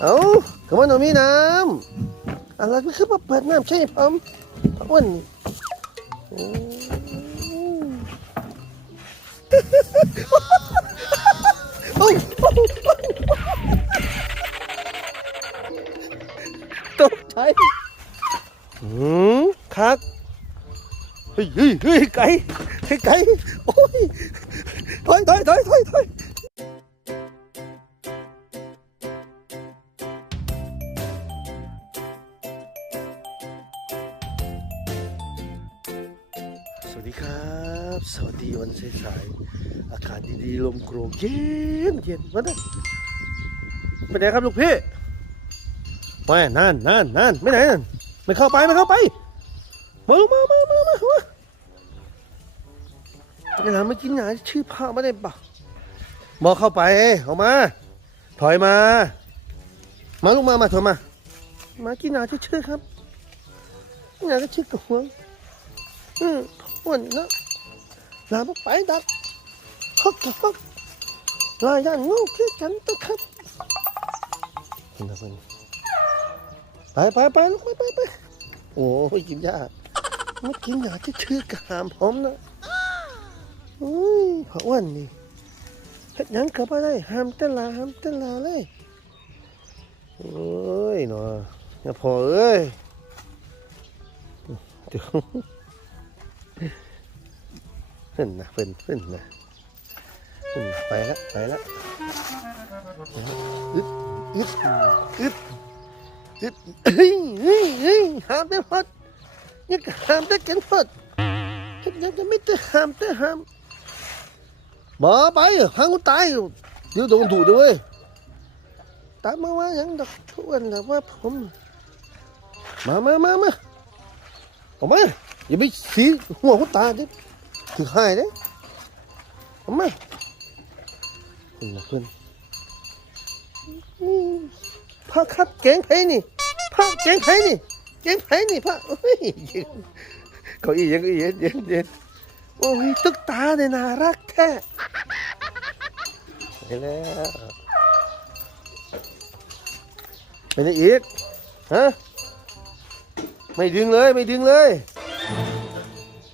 เอาขมันมีน้ำอะไรก็คือมาเปิดน้ำใช่ผมพระอ้วนโอ้โอ้ยตกใจหืมคักเฮ้ยเฮ้ยไก่ไก่โอ้ยถอยถอยถอยถอยถอย สวัสดีครับ สวัสดีวันสายๆอากาศดีๆลมโกรกเย็นเย็นมาเด้ไปไหนครับลูกพี่ไปนั่นนั่นนั่นไม่ไหนนั่นไม่เข้าไปไม่เข้าไปมาลูกมามามามามาไหลานไม่กินหนาชื่อพระไม่ได้ปะบอกเข้าไปเอามา ถอยมา มาลูกมามาถอยมา มากินหนาชื่อครับกินหนาก็ชื่อกระหวอืมอ้ วนนะลาบไปดักฮอกฮอกลายยันงูคือกันตัวครับคุณนะเพื่อนไปไปไปลูกไปไปไปโอ้ยกินยากไม่กินยาที่ชื่อกระหามผมนะโอ้ยพระอ้วนนี่เฮ็ดหยังกับอะไรห้ามเต้นลาห้ามเต้นลาเลยโอ้ยเนาะอย่าพอเอ้ยเดี๋ยว ขึ้นนะเพิ่นขึ้นนะขึ้นไปละไปละอึดอึดอึดอึดเฮ้ยเฮ้ยเฮ้ยหามได้พอดยังหามได้กันพอดเฮ็ดยังจะไม่ได้หามได้หามบ่ไปหางกูตายอยู่เดี๋ยวโดนถูด้วยตามมาว่ายังดอกทุกวันแต่ว่าผมมามามามาออกมาอย่าไปสีหัวกูตายดิ ถือให้เด้เอามาเพื่อนเพื่อนอืมพระครับเก่งไผนี่พระเก่งไผนี่เก่งไผนี่พระโอ้ยเก้าอี้ยังเก้าอี้เย็นเย็นเย็นโอ้ยตุ๊กตาเนี่ยน่ารักแท้ไปแล้วไปไหนอีกฮะไม่ดึงเลยไม่ดึงเลย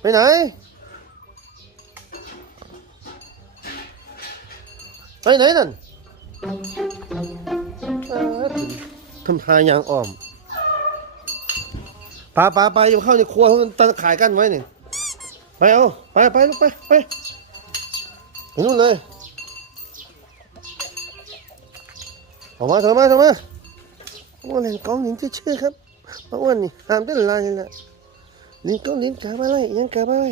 ไปไหน ไปไหนนั่นทำทายางอ้อมปลาปลาไปยังเข้าในครัวเขาตั้งขายกันไว้นี่ไปเอาไปไปลูกไปไปไปนู่นเลยออกมาเถอะมาเถอะมาอ้วนเล่นกองหินชื่อครับมาอ้วนนี่ห้ามเต้นลายนี่แหละลิงกองลิงกาบอะไรยังกาบอะไร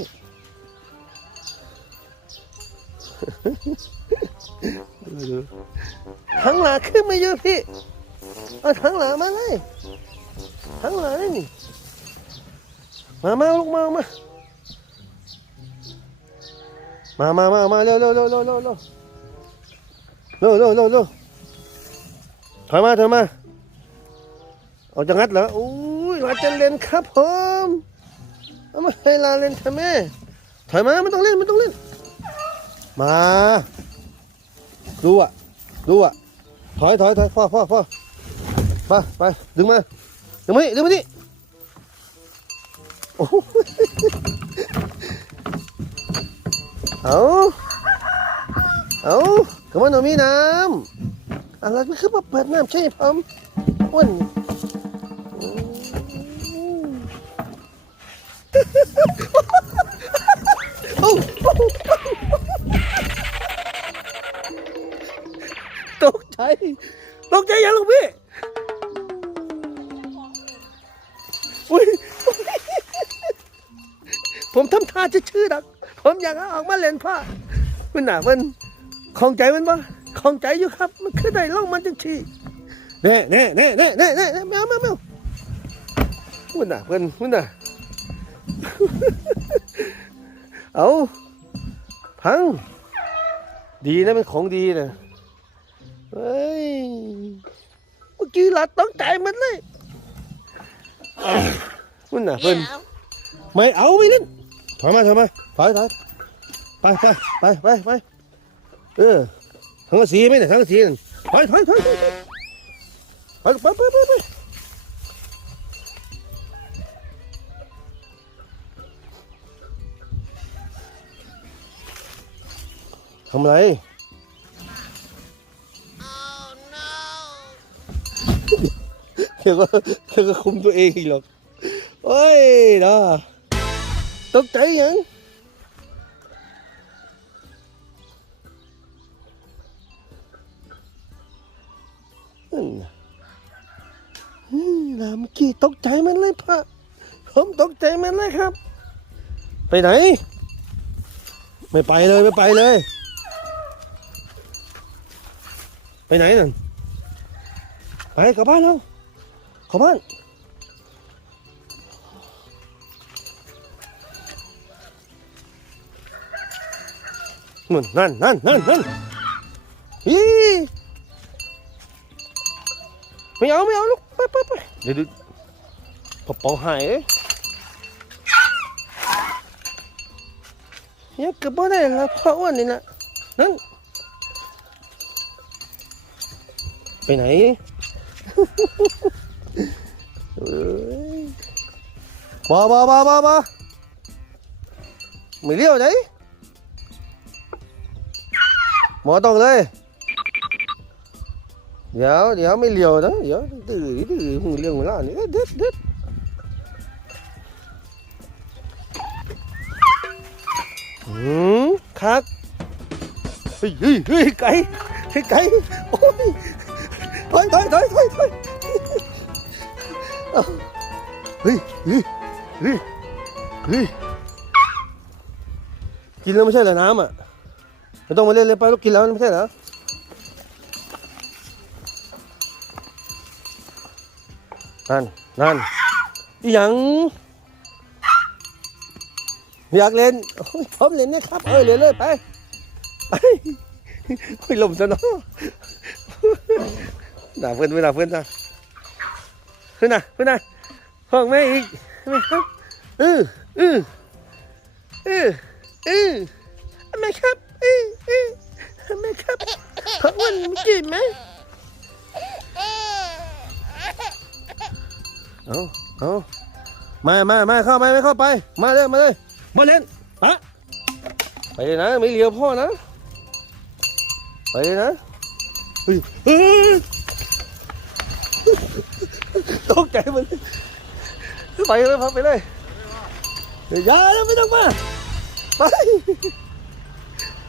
ทั้งหลาขึ้นมาเยอะพี่เอาทั้งหลามาเลยทั้งหลาเนี่มามาลูกมามามามามามาเร็วเร็วเร็วเร็วเร็วเร็วเร็วเร็วเร็วเร็วถอยมาถอยมาเอาจะงัดเหรออุ้ยลาจะเล่นครับผมเอามาให้ลาเล่นทำไมถอยมาไม่ต้องเล่นไม่ต้องเล่น มา ดูอะ ดูอะ ถอยถอยถอยพ่อพ่อพ่อไปไปดึงมา ดึงมานี่ดึงมานี่โอ้โหเอาเอาขมันมีน้ำอะไรก็คือมาเปิดน้ำใช่ผมอ้วน ตกใจยังลูกพี่อุ๊ยผมทำท่าจะชื่อดัก ผมอยากเอาออกมาเล่นผ้ามันหนามันของใจมันปะของใจอยู่ครับ มันคือได้ล่องมันจังชีเน่เน่เน่เน่เน่เน่แมวแมวแมวมันหนาเพิ่นมันหนาเอาพัง ดีนะเป็นของดีนะ เฮ้ยเมื่อกี้หลัดต้องใจมันเลยมันน่ะเพิ่นไม่เอาไม่เล่นถอยมาถอยมาถอยถอยไปไปไปไปไปเออทั้งกระสีไหมเนี่ยทั้งกระสีนั่นถอยถอยถอยถอยถอยไปไปไปไปไปทำไร เดี๋ยวก็เดี๋ยวก็คุมตัวเองอีกหรอกโอ้ยนะตกใจยังนั่นน่ะอืมนะเมื่อกี้ตกใจมันเลยพระผมตกใจมันเลยครับ ไปไหน ไม่ไปเลยไม่ไปเลย ไปไหนนั่นไปกลับบ้านแล้ว เข้าบ้านนั่นนั่นนั่นนั่นนั่นอีไม่เอาไม่เอาลูกไปไปไปเดี๋ยวดูกระเป๋าหายเอ้ยยังเก็บไม่ได้ละพ่ออ้วนนี่นะนั่นไปไหน บ้าบ้าบ้าบ้าบ้าไม่เลี้ยวไหนหมอต้องเลย เดี๋ยวเดี๋ยวไม่เลี้ยวนะเดี๋ยวตื้อตื้อมึงเรื่องมันล่านี่เด็ดเด็ดอืมคักเฮ้ยเฮ้ยเฮ้ยไก่เฮ้ยไก่โอ้ยถอยถอยถอยถอยถอยเฮ้ยเฮ้ย เฮ้ยเฮ้ยกินแล้วไม่ใช่เหรอน้ำอะไม่ต้องมาเล่นเลยไปลูกกินแล้วไม่ใช่เหรอนั่นนั่นอีหยังอยากเล่นพร้อมเล่นนะครับเออเล่นเลยไปไปโอ้ยลมซะเนาะด่าเพื่อนไม่ด่าเพื่อนจ้ะขึ้นนะขึ้นนะห้องแม่อีกไม่ครับ อือเออเออเอแม่ครับเออเอแม่ครับขออ้วนไม่กินไหมเอาเอามามามาเข้าไปไม่เข้าไป มาเลยมาเลยมาเล่นปะไปเลยนะ ไม่เลี้ยวพ่อนะ ไปเลยนะเฮ้ยตกใจมันไปเลยพักไปเลย อย่าแล้วไม่ต้องมาไป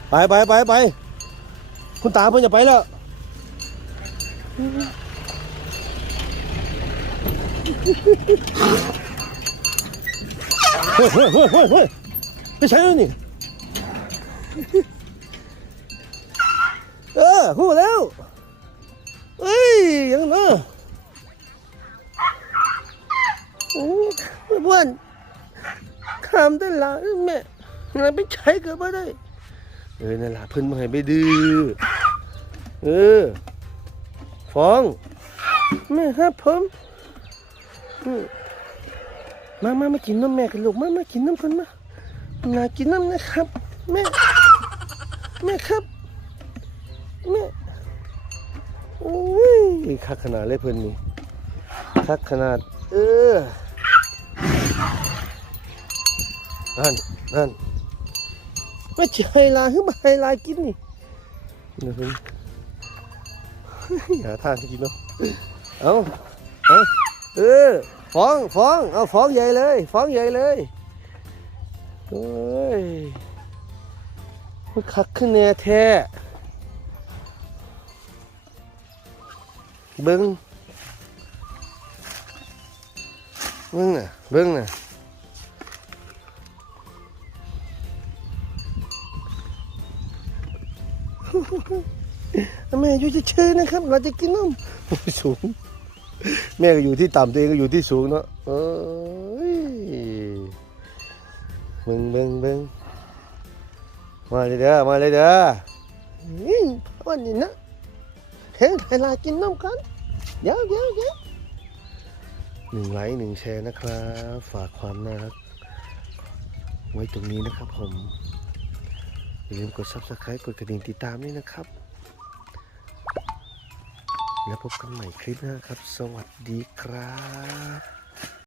ไปไปไปไปคุณตาเพิ่งจะไปแล้วเฮ้ยเฮ้ยเฮ้ยเฮ้ยเฮ้ยไม่ใช่แล้วนี่เออหูแล้วเอ้ยยังเนาะโอ้ย บ้านทำได้ละแม่งานไปใช้ก็ไม่ได้ เออนั่นละเพิ่นมาให้ไปดื้อเออฟ้องแม่ครับผมมามามากินน้ำแม่กันลูกมามากินน้ำกันมามากินน้ำนะครับแม่แม่ครับแม่โอ้ยคักขนาดเลยเพื่นนี่คักขนาด เออ นั่นนั่นไม่ใช่ไฮไลท์ขึ้นมาไฮไลท์กินนี่นะเพื่อนหาทางกินเนาะเอาเอาเออฟ้องฟ้องเอาฟ้องใหญ่เลยฟ้องใหญ่เลยเฮ้ยมันคักขึ้นแน่แท้เบิ้งเบิ้งน่ะเบิ้งน่ะ แม่อยู่เฉยๆนะครับ เราจะกินน้ำสูง แม่ก็อยู่ที่ต่ำตัวเองก็อยู่ที่สูงเนาะเอ้ยเบิงเบิงเบิงมาเลยเด้อมาเลยเด้อวันนี้นะเห็นเวลากินน้ำกันเดี๋ยวเดี๋ยวเดี๋ยวหนึ่งไลค์หนึ่งแชร์นะครับ ฝากความน่ารักไว้ตรงนี้นะครับผม อย่าลืมกด subscribe กดกระดิ่งติดตามด้วยนะครับ แล้วพบกันใหม่คลิปหน้าครับ สวัสดีครับ